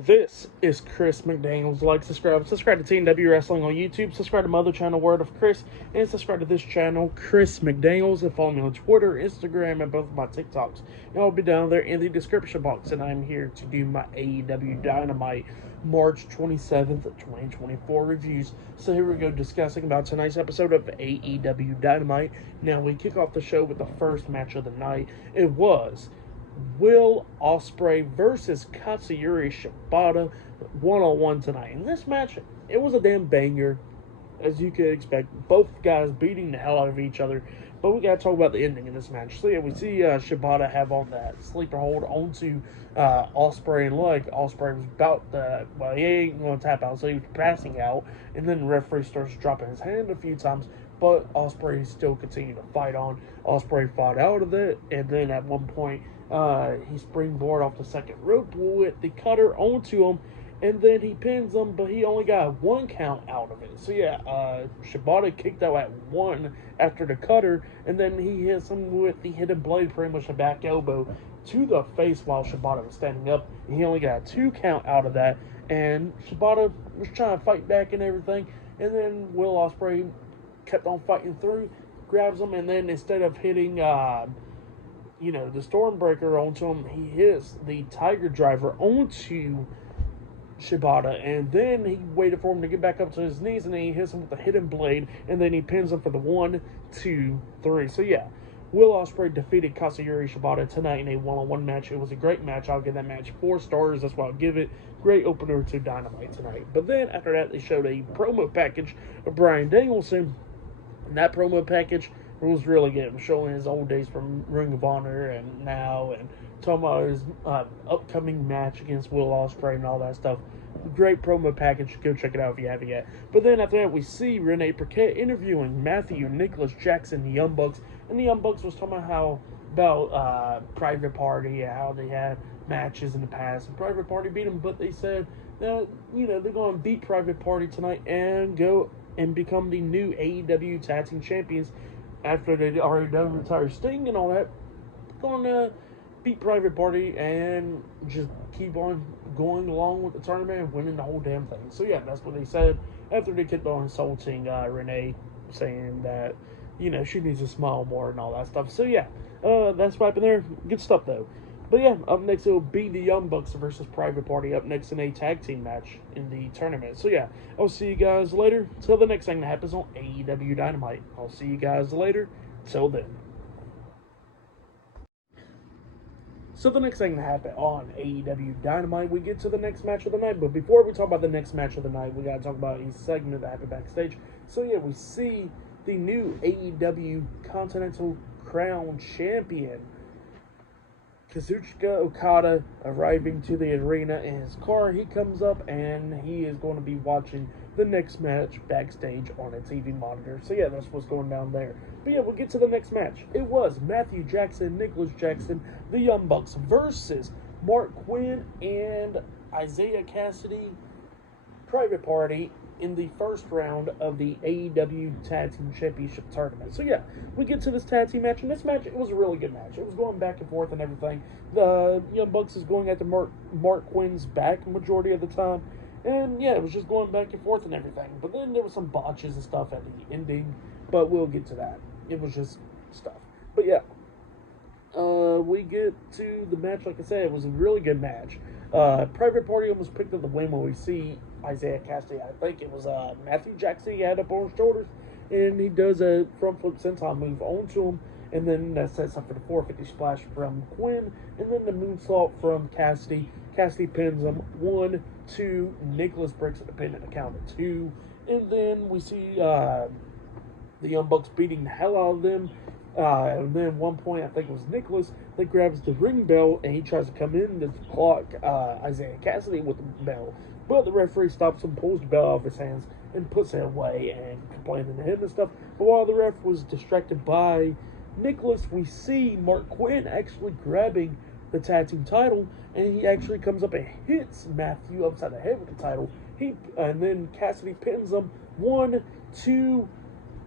This is Chris McDaniels. Like, subscribe to Team W Wrestling on YouTube, subscribe to my other channel, Word of Chris, and subscribe to this channel, Chris McDaniels, and follow me on Twitter, Instagram, and both of my TikToks. And I'll be down there in the description box, and I'm here to do my AEW Dynamite March 27th, 2024 reviews. So here we go, discussing about tonight's episode of AEW Dynamite. Now, we kick off the show with the first match of the night. It was Will Ospreay versus Katsuyori Shibata one-on-one tonight. In this match, it was a damn banger, as you could expect. Both guys beating the hell out of each other. But we got to talk about the ending of this match. So yeah, we see Shibata have on that sleeper hold onto Ospreay, and like Ospreay was about to, well, he ain't going to tap out, so he was passing out. And then the referee starts dropping his hand a few times, but Ospreay still continued to fight on. Ospreay fought out of it, and then at one point, he springboard off the second rope with the cutter onto him, and then he pins him, but he only got one count out of it. So yeah, Shibata kicked out at one after the cutter, and then he hits him with the hidden blade, pretty much a back elbow to the face while Shibata was standing up. He only got a 2 count out of that, and Shibata was trying to fight back and everything, and then Will Ospreay kept on fighting through, grabs him, and then instead of hitting the Stormbreaker onto him, he hits the Tiger Driver onto Shibata, and then he waited for him to get back up to his knees, and then he hits him with the hidden blade, and then he pins him for the 1, 2, 3. So yeah, Will Ospreay defeated Katsuyori Shibata tonight in a one-on-one match. It was a great match. I'll give that match 4 stars. That's what I'll give it. Great opener to Dynamite tonight. But then after that, they showed a promo package of Bryan Danielson, and that promo package was really good. It was showing his old days from Ring of Honor and now, and talking about his upcoming match against Will Ospreay and all that stuff. Great promo package. Go check it out if you haven't yet. But then after that, we see Renee Paquette interviewing Matthew, Nicholas Jackson, the Young Bucks, and the Young Bucks was talking about Private Party and how they had matches in the past, and Private Party beat them, but they said that they're going to beat Private Party tonight and go and become the new AEW Tag Team Champions after they already done retire Sting and all that. Going to beat Private Party and just keep on going along with the tournament and winning the whole damn thing. So yeah, that's what they said after they kept on insulting Renee, saying that she needs to smile more and all that stuff. So yeah, that's what happened there. Good stuff though. But yeah, up next it will be the Young Bucks versus Private Party up next in a tag team match in the tournament. So yeah, I'll see you guys later. Till the next thing that happens on AEW Dynamite. I'll see you guys later. Till then. So the next thing that happened on AEW Dynamite, we get to the next match of the night. But before we talk about the next match of the night, we got to talk about a segment that happened backstage. So yeah, we see the new AEW Continental Crown Champion, Kazuchika Okada, arriving to the arena in his car. He comes up and he is going to be watching the next match backstage on a TV monitor. So yeah, that's what's going down there. But yeah, we'll get to the next match. It was Matthew Jackson, Nicholas Jackson, the Young Bucks versus Mark Quinn and Isaiah Cassidy, Private Party, in the first round of the AEW Tag Team Championship Tournament. So yeah, we get to this tag team match, and this match, it was a really good match. It was going back and forth and everything. The Young Bucks is going after Mark Quinn's back majority of the time, and yeah, it was just going back and forth and everything. But then there was some botches and stuff at the ending, but we'll get to that. It was just stuff. But yeah, we get to the match. Like I said, it was a really good match. Private Party almost picked up the win when we see Isaiah Cassidy. I think it was Matthew Jackson he had up on his shoulders, and he does a front flip senton move onto him, and then that sets up for the 450 splash from Quinn, and then the moonsault from Cassidy. Cassidy pins him 1, 2. Nicholas breaks the pin at the count of 2, and then we see the Young Bucks beating the hell out of them. And then at one point, I think it was Nicholas, that grabs the ring bell and he tries to come in to clock Isaiah Cassidy with the bell. But the referee stops him, pulls the bell off his hands, and puts it away and complaining to him and stuff. But while the ref was distracted by Nicholas, we see Mark Quinn actually grabbing the tag team title, and he actually comes up and hits Matthew upside the head with the title. And then Cassidy pins him 1, 2.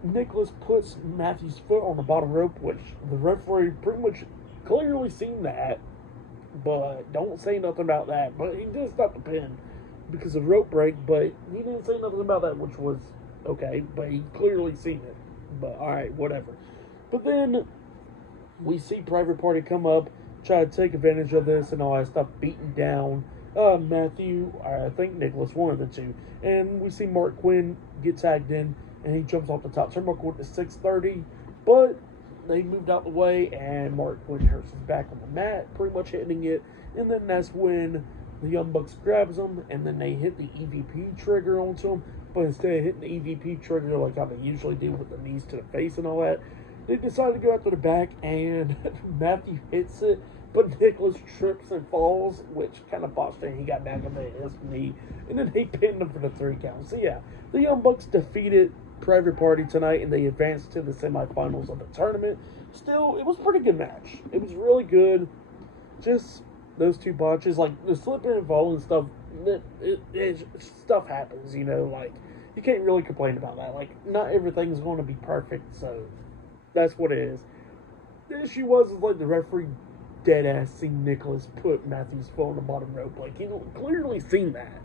Nicholas puts Matthew's foot on the bottom rope, which the referee pretty much clearly seen that, but don't say nothing about that. But he did stop the pin because of rope break, but he didn't say nothing about that, which was okay, but he clearly seen it. But alright, whatever. But then we see Private Party come up, try to take advantage of this and all that stuff, beating down Matthew, I think Nicholas, one of the two. And we see Mark Quinn get tagged in, and he jumps off the top turnbuckle with the 630, but they moved out the way, and Mark Quinn hurts his back on the mat, pretty much hitting it. And then that's when the Young Bucks grabs him, and then they hit the EVP trigger onto him. But instead of hitting the EVP trigger like how they usually do with the knees to the face and all that, they decided to go after the back, and Matthew hits it, but Nicholas trips and falls, which kind of botched it. He got back on his knee, and then they pinned him for the 3 count. So yeah, the Young Bucks defeated Private Party tonight, and they advanced to the semifinals of the tournament. Still, it was a pretty good match. It was really good. Just those 2 botches, like the slipping and falling stuff, stuff happens, you know, like, you can't really complain about that. Like, not everything's going to be perfect, so that's what it is. The issue was like the referee dead ass seen Nicholas put Matthew's foot on the bottom rope. Like, he clearly seen that.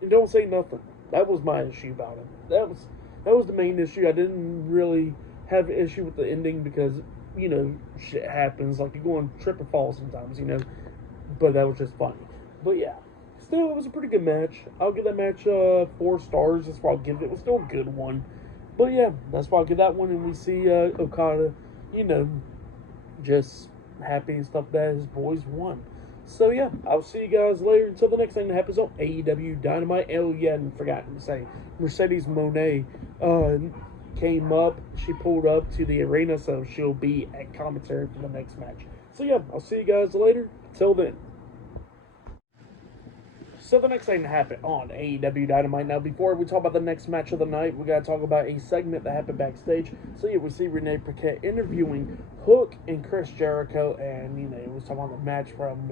And don't say nothing. That was my issue about it. That was the main issue. I didn't really have an issue with the ending because, you know, shit happens. Like, you go on trip and fall sometimes, you know. But that was just funny. But yeah. Still, it was a pretty good match. I'll give that match 4 stars. That's why I'll give it. It was still a good one. But yeah, that's why I'll give that one. And we see Okada, you know, just happy and stuff that his boys won. So yeah, I'll see you guys later. Until the next thing that happens on AEW Dynamite. Oh yeah, and forgot to say, Mercedes Moné came up. She pulled up to the arena, so she'll be at commentary for the next match. So yeah, I'll see you guys later. Until then. So the next thing that happened on AEW Dynamite. Now, before we talk about the next match of the night, we got to talk about a segment that happened backstage. So yeah, we see Renee Paquette interviewing Hook and Chris Jericho, and you know, it was talking about the match from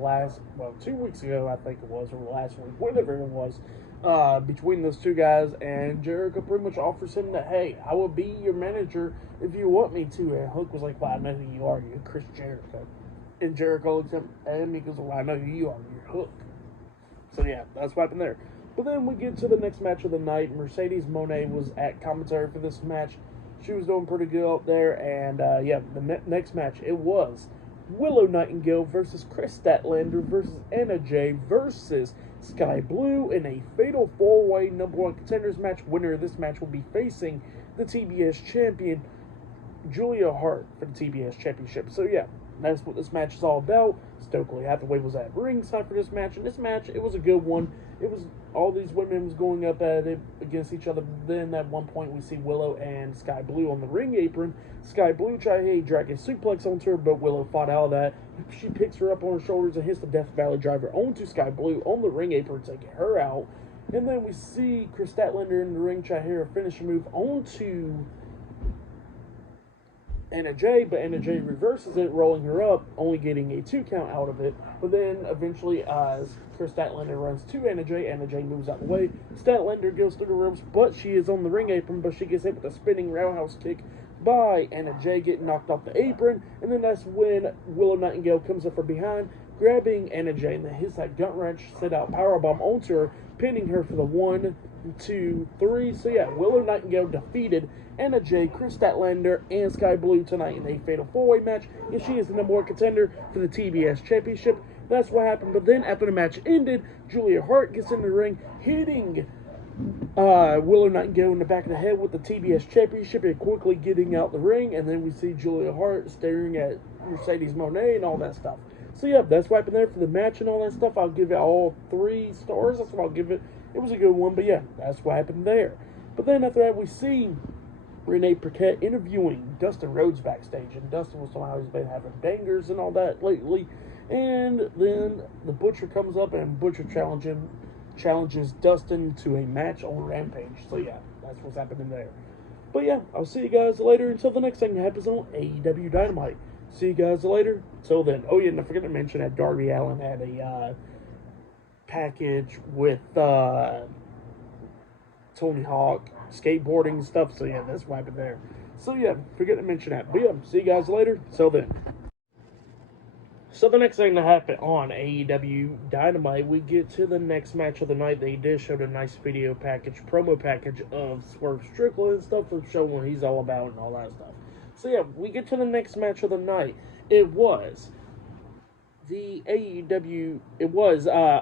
2 weeks ago, I think it was, or last week, whatever it was, between those 2 guys. And Jericho pretty much offers him that, hey, I will be your manager if you want me to. And Hook was like, well, I know who you are, you're Chris Jericho. And Jericho looks at him, he goes, well, I know who you are, you're Hook. So yeah, that's what happened there. But then we get to the next match of the night. Mercedes Moné was at commentary for this match. She was doing pretty good out there. And yeah, the next match, it was Willow Nightingale versus Chris Statlander versus Anna Jay versus Sky Blue in a fatal 4-way #1 contenders match. Winner of this match will be facing the TBS champion, Julia Hart, for the TBS championship. So yeah, that's what this match is all about. Stokely Hathaway was at ringside for this match, and this match, it was a good one. It was all these women was going up at it against each other. Then at one point we see Willow and Sky Blue on the ring apron. Sky Blue tried to drag a suplex onto her, but Willow fought out of that. She picks her up on her shoulders and hits the Death Valley driver onto Sky Blue on the ring apron to get her out. And then we see Chris Statlander in the ring try to hit her finisher move onto Anna Jay, but Anna Jay reverses it, rolling her up, only getting a 2 count out of it. But then eventually, as Chris Statlander runs to Anna Jay moves out of the way. Statlander goes through the ropes, but she is on the ring apron, but she gets hit with a spinning roundhouse kick by Anna Jay, getting knocked off the apron. And then that's when Willow Nightingale comes up from behind, grabbing Anna Jay, and then hits that gut wrench, set out powerbomb onto her, pinning her for the 1, 2, 3. So yeah, Willow Nightingale defeated Anna Jay, Chris Statlander, and Sky Blue tonight in a fatal 4-way match, and she is the #1 contender for the TBS championship. That's what happened. But then after the match ended, Julia Hart gets in the ring, hitting Willow Nightingale in the back of the head with the TBS championship and quickly getting out the ring. And then we see Julia Hart staring at Mercedes Moné and all that stuff. So yeah, that's what happened there for the match and all that stuff. I'll give it all 3 stars. That's what I'll give it. It was a good one, but yeah, that's what happened there. But then after that, we see Renee Paquette interviewing Dustin Rhodes backstage, and Dustin was talking how he's been having bangers and all that lately. And then the Butcher comes up, and Butcher challenges Dustin to a match on Rampage. So yeah, that's what's happening there. But yeah, I'll see you guys later until the next thing that happens on AEW Dynamite. See you guys later. Till then. Oh yeah, and I forgot to mention that Darby Allin had a package with Tony Hawk, skateboarding stuff. So yeah, that's what happened there. So yeah, forget to mention that. But yeah, see you guys later. Till then. So the next thing that happened on AEW Dynamite, we get to the next match of the night. They did show a nice video package, promo package of Swerve Strickland and stuff to show what he's all about and all that stuff. So yeah, we get to the next match of the night. It was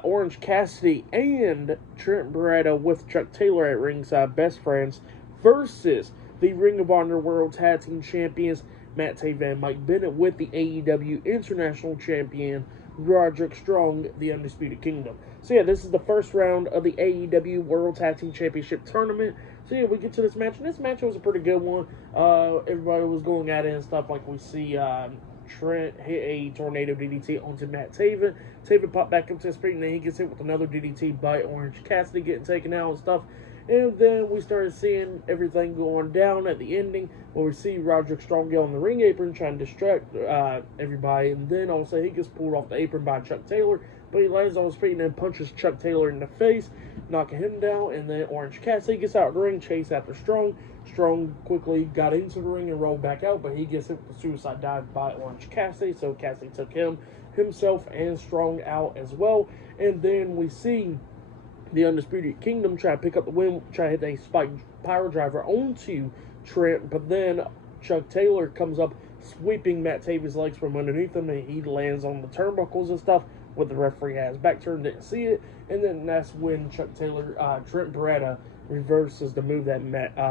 Orange Cassidy and Trent Beretta with Chuck Taylor at ringside, best friends, versus the Ring of Honor World Tag Team Champions, Matt Taven and Mike Bennett, with the AEW International Champion, Roderick Strong, the Undisputed Kingdom. So yeah, this is the first round of the AEW World Tag Team Championship Tournament. So yeah, we get to this match, and this match was a pretty good one. Everybody was going at it and stuff, like we see Trent hit a tornado DDT onto Matt Taven. Taven popped back up to his feet, and then he gets hit with another DDT by Orange Cassidy, getting taken out and stuff. And then we started seeing everything going down at the ending, where we see Roderick Strong get on the ring apron trying to distract everybody, and then also he gets pulled off the apron by Chuck Taylor, but he lands on his feet and then punches Chuck Taylor in the face, knocking him down. And then Orange Cassidy gets out of the ring, chase after Strong. Strong quickly got into the ring and rolled back out, but he gets hit with a suicide dive by Orange Cassidy, so Cassidy took himself and Strong out as well. And then we see the Undisputed Kingdom try to pick up the win, try to hit a spike power driver onto Trent, but then Chuck Taylor comes up, sweeping Matt Taven's legs from underneath him, and he lands on the turnbuckles and stuff, with the referee has back turned, didn't see it. And then that's when Trent Beretta reverses the move that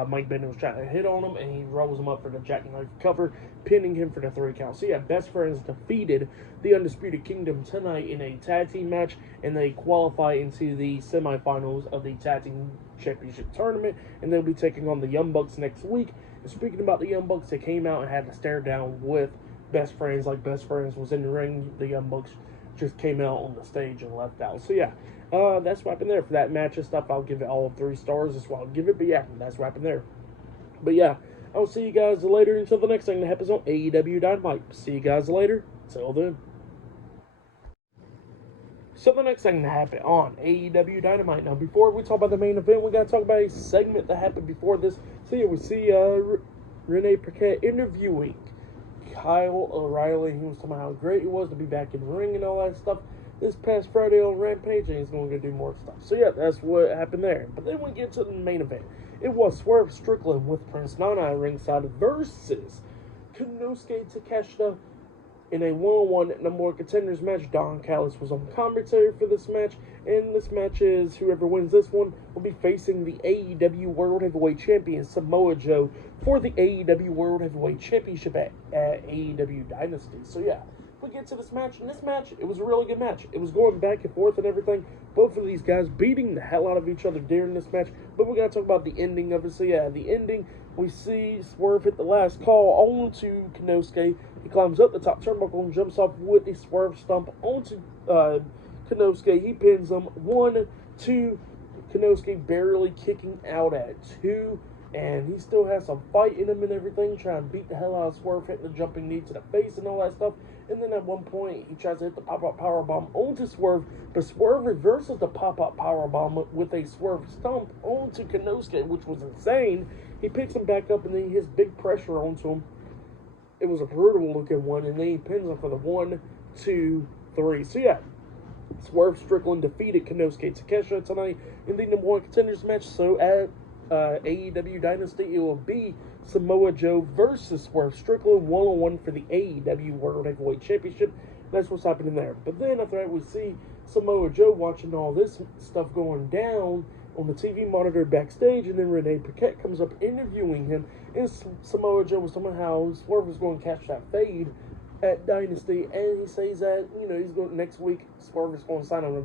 Mike Bennett was trying to hit on him, and he rolls him up for the jackknife cover, pinning him for the 3 count. So yeah, Best Friends defeated the Undisputed Kingdom tonight in a tag team match, and they qualify into the semifinals of the Tag Team Championship Tournament, and they'll be taking on the Young Bucks next week. And speaking about the Young Bucks, they came out and had to stare down with Best Friends, like Best Friends was in the ring. The Young Bucks just came out on the stage and left out. So yeah, that's what happened there for that match and stuff. I'll give it all of 3 stars. That's what I'll give it. But yeah, that's what happened there. But yeah, I'll see you guys later until the next thing that happens on AEW Dynamite. See you guys later. Till then. So the next thing that happened on AEW Dynamite. Now, before we talk about the main event, we got to talk about a segment that happened before this. So yeah, we see Renee Paquette interviewing Kyle O'Reilly. He was talking about how great it was to be back in the ring and all that stuff this past Friday on Rampage, and he's going to do more stuff. So yeah, that's what happened there. But then we get to the main event. It was Swerve Strickland with Prince Nana ringside versus Konosuke Takeshita in a one-on-one number one contenders match. Don Callis was on commentary for this match, and this match is whoever wins this one will be facing the AEW World Heavyweight Champion Samoa Joe for the AEW World Heavyweight Championship at AEW Dynasty. So yeah, we get to this match, and this match, it was a really good match. It was going back and forth and everything. Both of these guys beating the hell out of each other during this match, but we got to talk about the ending of it. So yeah, the ending, we see Swerve hit the last call onto Konosuke. He climbs up the top turnbuckle and jumps off with the Swerve stomp onto Konosuke. He pins him 1, 2. Konosuke barely kicking out at 2. And he still has some fight in him and everything, trying to beat the hell out of Swerve, hitting the jumping knee to the face and all that stuff. And then at one point, he tries to hit the pop-up powerbomb onto Swerve, but Swerve reverses the pop-up powerbomb with a Swerve stomp onto Konosuke, which was insane. He picks him back up, and then he hits big pressure onto him. It was a brutal-looking one, and then he pins him for the 1, 2, 3. So yeah, Swerve Strickland defeated Konosuke Takeshita tonight in the number one contenders match. So at AEW Dynasty, it will be Samoa Joe versus Swerve Strickland one-on-one for the AEW World Heavyweight Championship. That's what's happening there. But then after that, we see Samoa Joe watching all this stuff going down on the TV monitor backstage, and then Renee Paquette comes up interviewing him, and Samoa Joe was talking about how Swerve was going to catch that fade at Dynasty, and he says that, he's going next week, Swerve is going to sign on a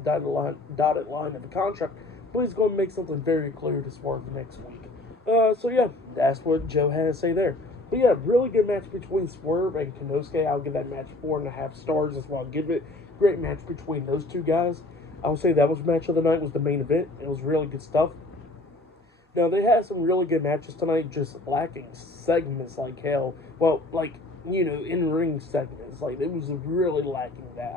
dotted line of the contract, but he's going to make something very clear to Swerve next week. So yeah, that's what Joe had to say there. But yeah, really good match between Swerve and Konosuke. I'll give that match 4.5 stars. That's what I'll give it. Great match between those two guys. I'll say that was match of the night, was the main event. It was really good stuff. Now, they had some really good matches tonight, just lacking segments like hell. Well, in-ring segments. Like, it was really lacking that.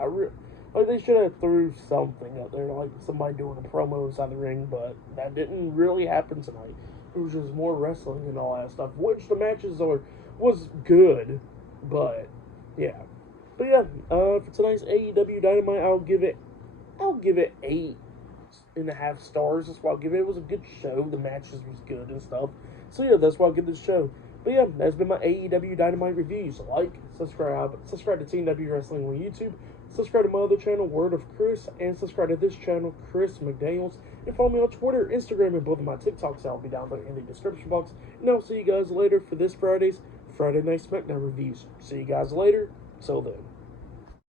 They should have threw something up there, like somebody doing a promo inside the ring, but that didn't really happen tonight. It was just more wrestling and all that stuff, which the matches was good, but, yeah. But yeah, for tonight's AEW Dynamite, I'll give it 8.5 stars. That's why I'll give it. It was a good show. The matches was good and stuff. So yeah, that's why I'll give this show. But yeah, that's been my AEW Dynamite reviews. Like, subscribe to Team W Wrestling on YouTube. Subscribe to my other channel, Word of Chris, and subscribe to this channel, Chris McDaniels. And follow me on Twitter, Instagram, and both of my TikToks. I'll be down there in the description box. And I'll see you guys later for this Friday Night SmackDown reviews. See you guys later. Till then.